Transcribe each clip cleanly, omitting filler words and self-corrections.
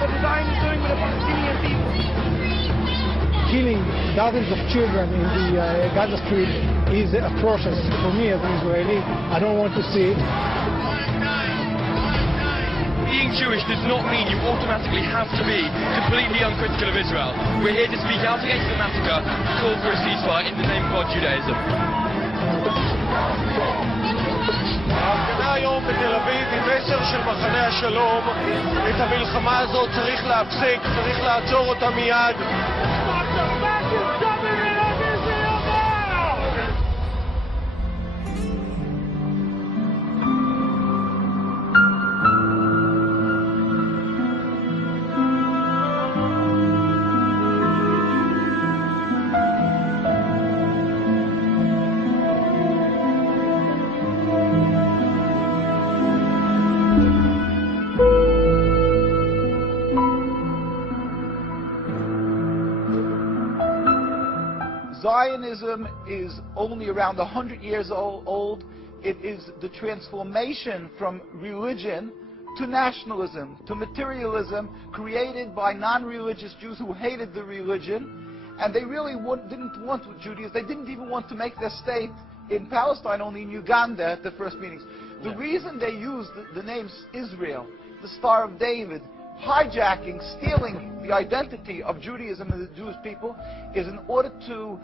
what the Zion is doing with the Palestinian people. Killing dozens of children in the Gaza Strip is atrocious. For me as an Israeli, I don't want to see it. Being Jewish does not mean you automatically have to be completely uncritical of Israel. We're here to speak out against the massacre, call for a ceasefire in the name of God, Judaism. ההפגנה היום בתל אביב היא מסר של מחנה השלום. את המלחמה הזאת צריך להפסיק, צריך לעצור אותה מיד. Zionism is only around 100 years old. It is the transformation from religion to nationalism, to materialism, created by non-religious Jews who hated the religion, and they really didn't want Judaism. They didn't even want to make their state in Palestine, only in Uganda at the first meetings. The reason they used the names Israel, the Star of David, hijacking, stealing the identity of Judaism and the Jewish people is in order to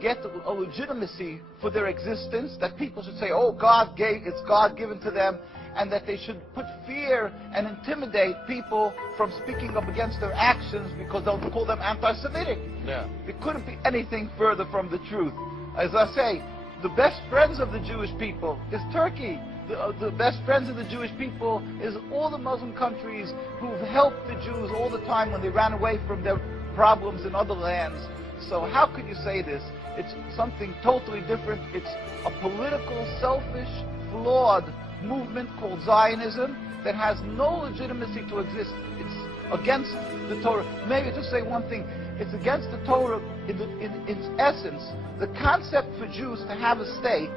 get a legitimacy for their existence, that people should say, oh, it's God given to them, and that they should put fear and intimidate people from speaking up against their actions because they'll call them anti-Semitic. Yeah. It couldn't be anything further from the truth. As I say, the best friends of the Jewish people is Turkey. The best friends of the Jewish people is all the Muslim countries who've helped the Jews all the time when they ran away from their problems in other lands. So how could you say this? It's something totally different. It's a political, selfish, flawed movement called Zionism that has no legitimacy to exist. It's against the Torah. Maybe to say one thing, it's against the Torah in its essence. The concept for Jews to have a state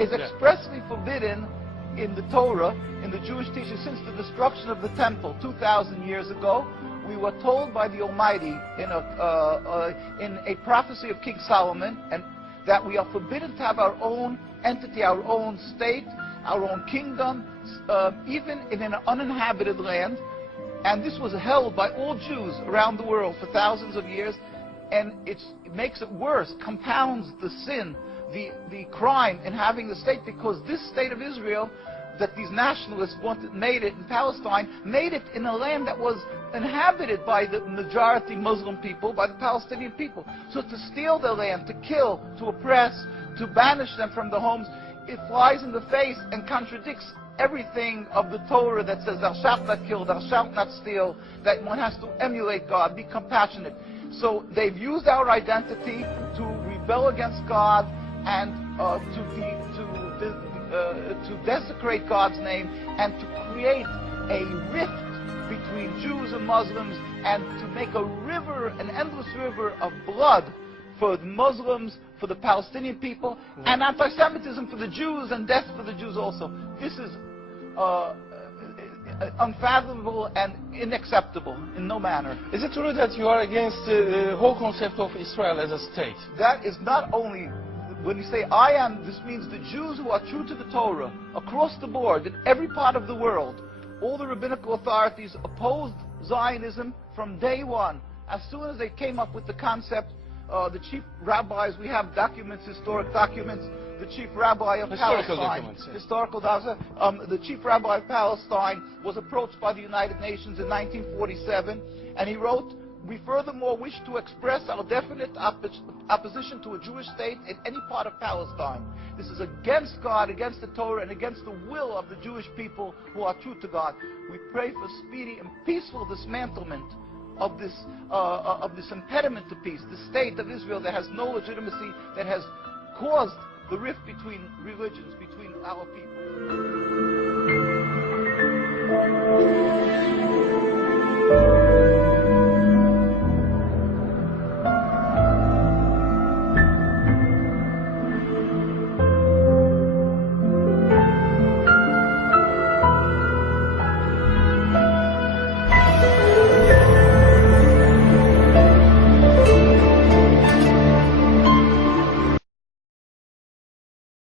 is expressly forbidden in the Torah, in the Jewish teaching, since the destruction of the temple 2,000 years ago. We were told by the Almighty in a prophecy of King Solomon, and that we are forbidden to have our own entity, our own state, our own kingdom, even in an uninhabited land. And this was held by all Jews around the world for thousands of years, and it makes it worse, compounds the sin, the crime in having the state, because this state of Israel that these nationalists made it in Palestine, made it in a land that was inhabited by the majority Muslim people, by the Palestinian people. So to steal their land, to kill, to oppress, to banish them from the homes, it flies in the face and contradicts everything of the Torah that says thou shalt not kill, thou shalt not steal, that one has to emulate God, be compassionate. So they've used our identity to rebel against God and to desecrate God's name and to create a rift between Jews and Muslims, and to make a river, an endless river of blood for the Muslims, for the Palestinian people, and anti-Semitism for the Jews, and death for the Jews also. This is unfathomable and unacceptable in no manner. Is it true that you are against the whole concept of Israel as a state? That is not only, when you say I am, this means the Jews who are true to the Torah, across the board, in every part of the world. All the rabbinical authorities opposed Zionism from day one. As soon as they came up with the concept, the chief rabbis, we have documents, historic documents, the chief rabbi of Palestine, the chief rabbi of Palestine was approached by the United Nations in 1947, and he wrote, "We furthermore wish to express our definite opposition to a Jewish state in any part of Palestine. This is against God, against the Torah, and against the will of the Jewish people who are true to God. We pray for speedy and peaceful dismantlement of this impediment to peace, the state of Israel that has no legitimacy, that has caused the rift between religions, between our people."